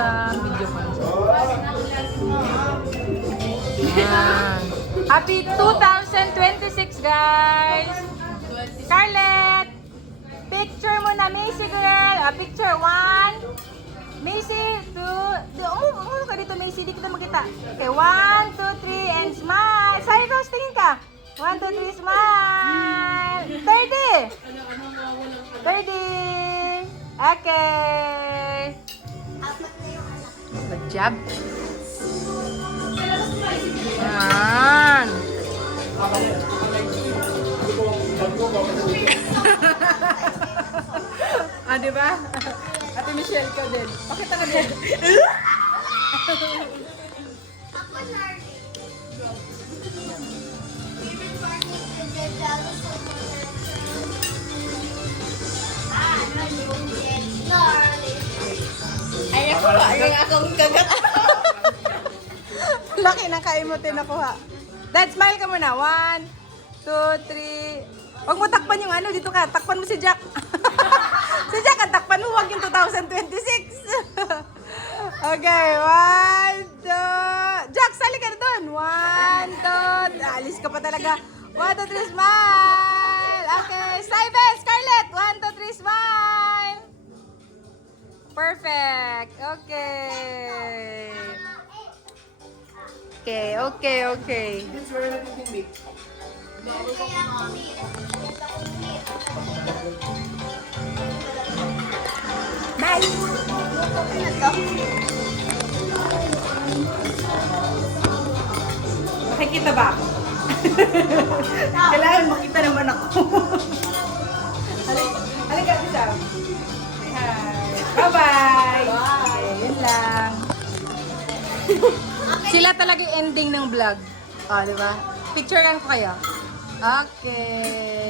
sa video ko. Ayan. Happy 2026, guys! Scarlett! Picture mo na, Macy girl! Picture 1. Macy, 2. Umuha ka dito, Macy. Di kita makita. Okay, 1, 2, 3, and smile! Cyrus, tingin ka! 1, 2, 3, smile! 30! 30! Okay! Good job! Ayan! Diba? Ate Michelle ka din. Pakita ka din. Ay, ako ba? Yung akong kagat. Laki ng kaimuti nakuha. Dad, smile ka muna. 1, 2, 3. Huwag mo takpan yung ano. Dito ka. Takpan mo si Jack. Si Jack, ang takpan mo. Huwag yung 2026. Okay. 1, 2. Jack, sali ka na doon. 1, 2. Alis ka pa talaga. 1, 2, 3, smile. Okay. Steven, Scarlett. 1, 2, 3, smile. Perfect. Okay. Okay. Bye! Makikita ba ako? Kailangan makita naman ako. Halika, Bisa. Hi. Bye-bye. Okay, yun lang. Sila talaga yung ending ng vlog. Di ba? Picturean ko kayo. Okay.